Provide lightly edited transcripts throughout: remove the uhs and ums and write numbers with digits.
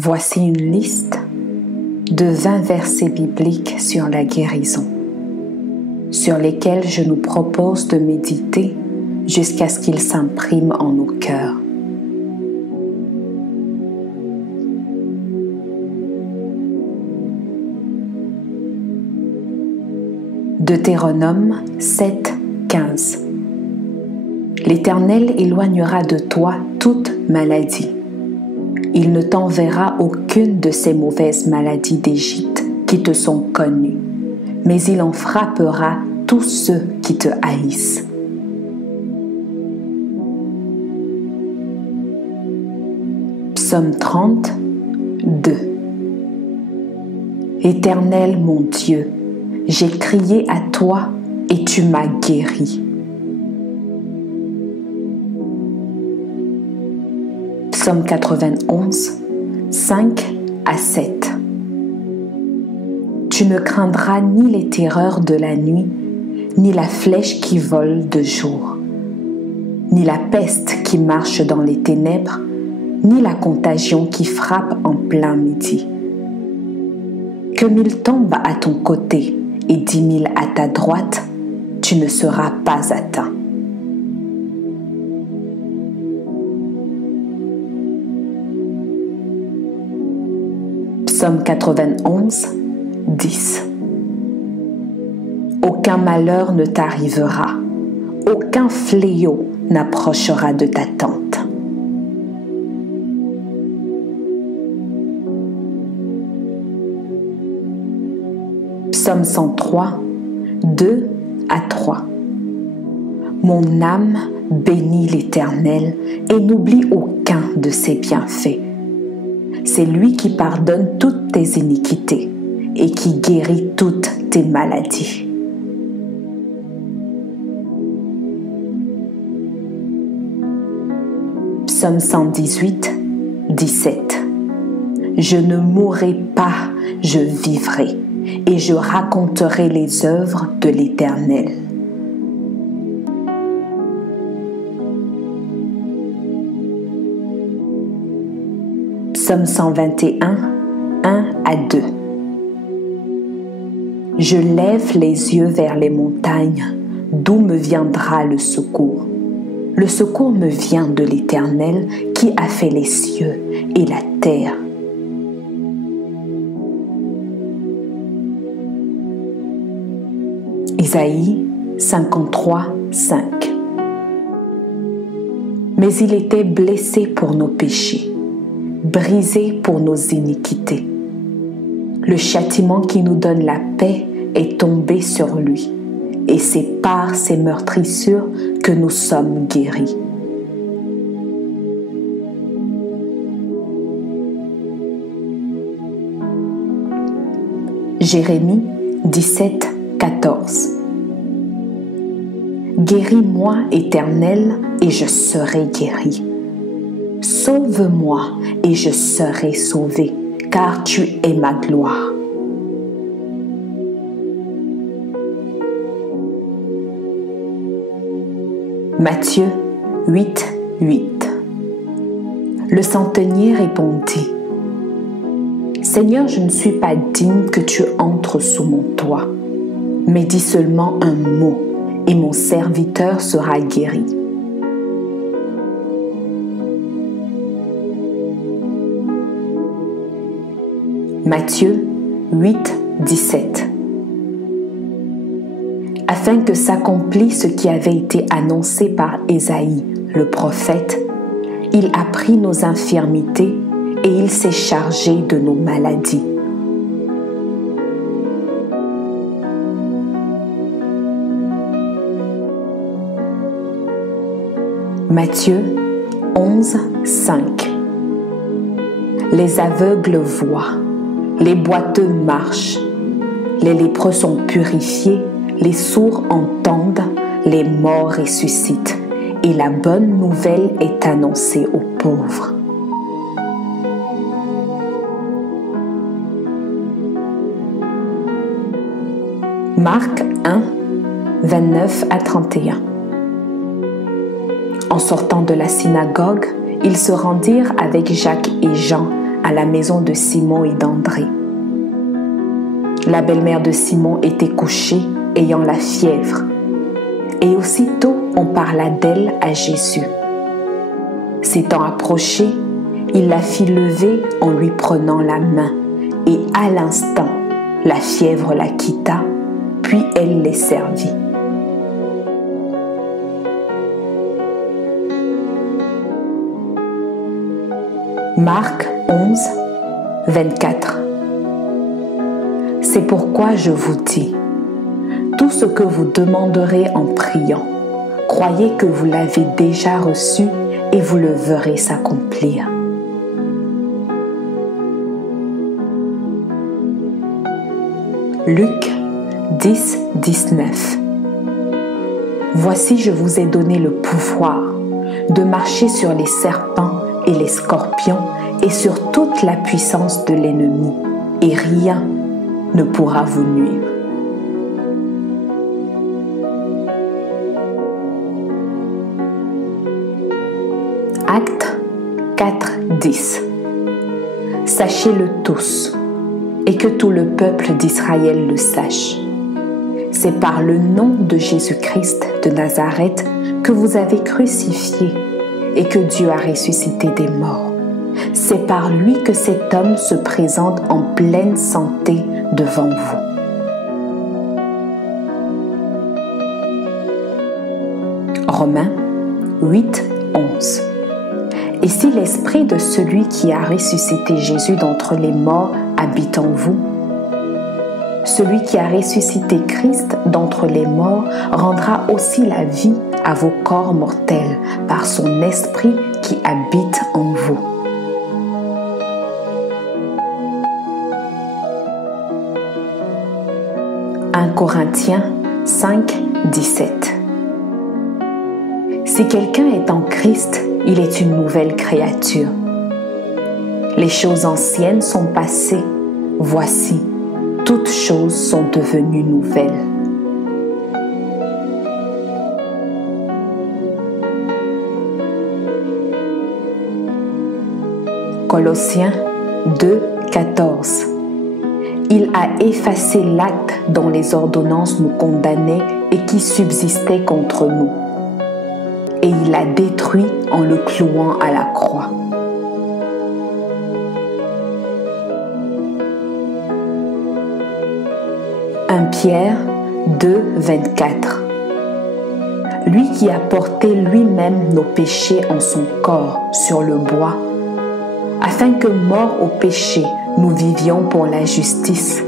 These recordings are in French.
Voici une liste de 20 versets bibliques sur la guérison, sur lesquels je nous propose de méditer jusqu'à ce qu'ils s'impriment en nos cœurs. Deutéronome 7, 15. L'Éternel éloignera de toi toute maladie. Il ne t'enverra aucune de ces mauvaises maladies d'Égypte qui te sont connues, mais il en frappera tous ceux qui te haïssent. Psaume 30, 2. Éternel mon Dieu, j'ai crié à toi et tu m'as guéri. Psaume 91, 5 à 7. Tu ne craindras ni les terreurs de la nuit, ni la flèche qui vole de jour, ni la peste qui marche dans les ténèbres, ni la contagion qui frappe en plein midi. Que 1000 tombent à ton côté et 10 000 à ta droite, tu ne seras pas atteint. Psaume 91, 10. Aucun malheur ne t'arrivera, aucun fléau n'approchera de ta tente. Psaume 103, 2 à 3. Mon âme bénit l'Éternel et n'oublie aucun de ses bienfaits. C'est lui qui pardonne toutes tes iniquités et qui guérit toutes tes maladies. Psaume 118, 17. Je ne mourrai pas, je vivrai, et je raconterai les œuvres de l'Éternel. Psaume 121, 1 à 2. Je lève les yeux vers les montagnes, d'où me viendra le secours. Le secours me vient de l'Éternel qui a fait les cieux et la terre. Isaïe 53, 5. Mais il était blessé pour nos péchés, brisé pour nos iniquités. Le châtiment qui nous donne la paix est tombé sur lui, et c'est par ses meurtrissures que nous sommes guéris. Jérémie 17, 14. Guéris-moi, Éternel, et je serai guéri. Sauve-moi et je serai sauvé, car tu es ma gloire. Matthieu 8, 8. Le centenier répondit: Seigneur, je ne suis pas digne que tu entres sous mon toit, mais dis seulement un mot, et mon serviteur sera guéri. Matthieu 8, 17. Afin que s'accomplisse ce qui avait été annoncé par Ésaïe, le prophète, il a pris nos infirmités et il s'est chargé de nos maladies. Matthieu 11, 5. Les aveugles voient, les boiteux marchent, les lépreux sont purifiés, les sourds entendent, les morts ressuscitent, et la bonne nouvelle est annoncée aux pauvres. Marc 1, 29 à 31. En sortant de la synagogue, ils se rendirent avec Jacques et Jean à la maison de Simon et d'André. La belle-mère de Simon était couchée, ayant la fièvre. Et aussitôt on parla d'elle à Jésus. S'étant approché, il la fit lever en lui prenant la main, et à l'instant, la fièvre la quitta, puis elle les servit. Marc 11, 24. C'est pourquoi je vous dis, tout ce que vous demanderez en priant, croyez que vous l'avez déjà reçu et vous le verrez s'accomplir. Luc 10, 19. Voici, je vous ai donné le pouvoir de marcher sur les serpents et les scorpions et sur toute la puissance de l'ennemi, et rien ne pourra vous nuire. Actes 4, 10. Sachez-le tous, et que tout le peuple d'Israël le sache. C'est par le nom de Jésus-Christ de Nazareth que vous avez crucifié et que Dieu a ressuscité des morts. C'est par lui que cet homme se présente en pleine santé devant vous. Romains 8, 11. Et si l'esprit de celui qui a ressuscité Jésus d'entre les morts habite en vous, celui qui a ressuscité Christ d'entre les morts rendra aussi la vie à vos corps mortels par son esprit qui habite en vous. « 1 Corinthiens 5, 17. Si quelqu'un est en Christ, il est une nouvelle créature. Les choses anciennes sont passées, voici, toutes choses sont devenues nouvelles. Colossiens 2, 14. Il a effacé l'acte dont les ordonnances nous condamnaient et qui subsistait contre nous. Et il l'a détruit en le clouant à la croix. « 1 Pierre 2, 24. Lui qui a porté lui-même nos péchés en son corps sur le bois, afin que, morts au péché, nous vivions pour la justice,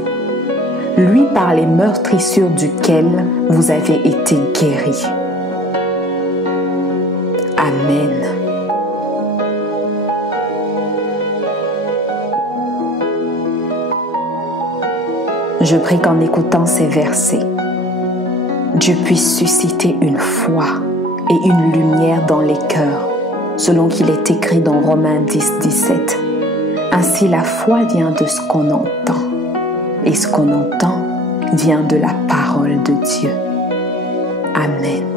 lui par les meurtrissures duquel vous avez été guéris. » Amen. Je prie qu'en écoutant ces versets, Dieu puisse susciter une foi et une lumière dans les cœurs, selon qu'il est écrit dans Romains 10, 17. Ainsi la foi vient de ce qu'on entend, et ce qu'on entend vient de la parole de Dieu. Amen.